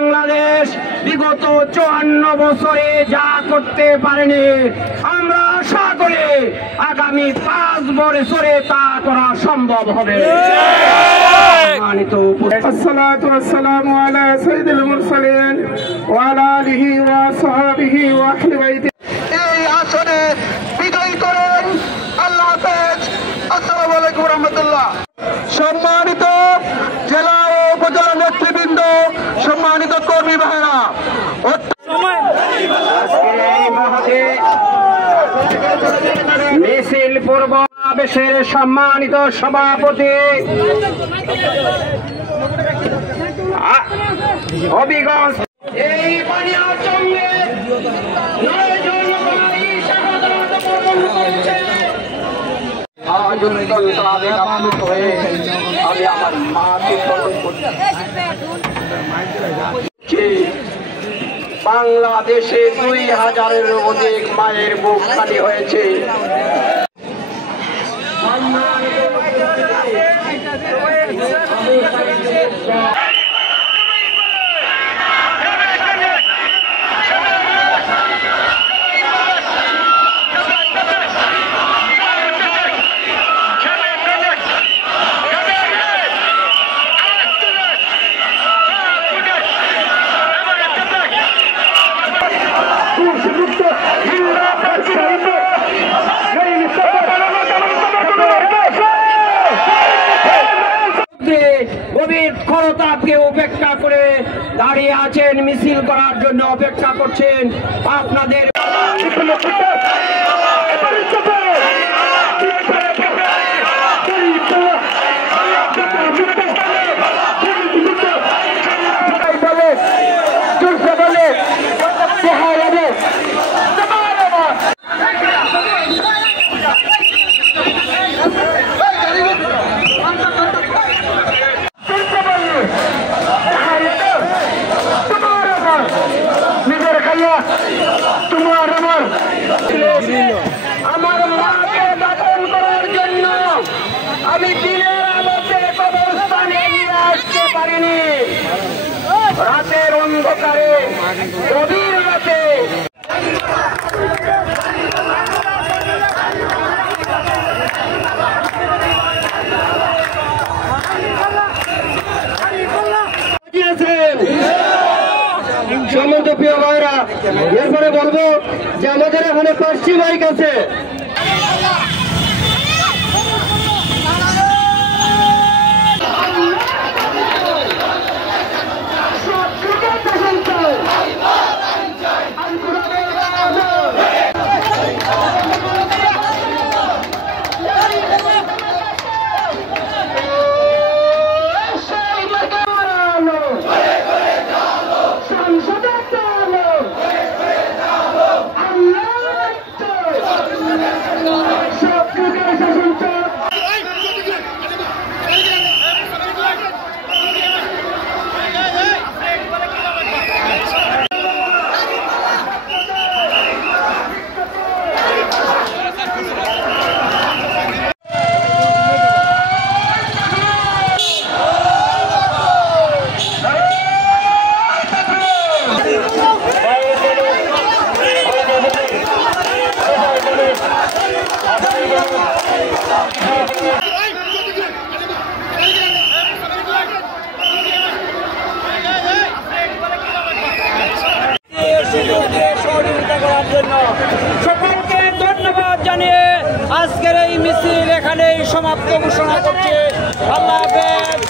বাংলাদেশ বিগত 54 বছরে যা করতে পারেনি, আমরা আশা করি আগামী 5 বছরে তা করা সম্ভব হবে। আসসালাতু ওয়াসসালামু আলা সাইয়্যিদিল মুরসালিন ওয়া আলা আলিহি ওয়া সাহবিহি ওয়া আহলি বাইতি। এই আসনে বিজয়ী করেন। আল্লাহ হাফেজ। আসসালামু আলাইকুম ওয়া রাহমাতুল্লাহ। সম্মানিত জেলা ও উপজেলা নেতৃবৃন্দ, সম্মানিত কর্মী ভাইরা, মিছিল পূর্ব সমাবেশের সম্মানিত সভাপতি হবিগঞ্জ এই পানিয়ার সঙ্গে 9 জন ভাই শাহাদাত বরণ করেছে। আজ অত্যন্ত আবেগাপ্লুত হয়ে আমি আমার মাকে স্মরণ করছি। বাংলাদেশে 2000-এর অধিক মায়ের বুক খালি হয়েছে। গভীর খরতাপকে উপেক্ষা করে দাঁড়িয়ে আছেন, মিছিল করার জন্য অপেক্ষা করছেন। আপনাদের আমার মাকে দাফন করার জন্য আমি দিনের আলোতে কবরস্থানে নিয়ে আসতে পারিনি। রাতের অন্ধকারে, গভীর রাতে সম্মানিত প্রিয় ভাইরা, এরপরে বলবো যে আমাদের এখানে 5টি মাইক আছে। সকলকে ধন্যবাদ জানিয়ে আজকের এই মিছিল এখানেই সমাপ্ত ঘোষণা করছে। আল্লাহ হাফেজ।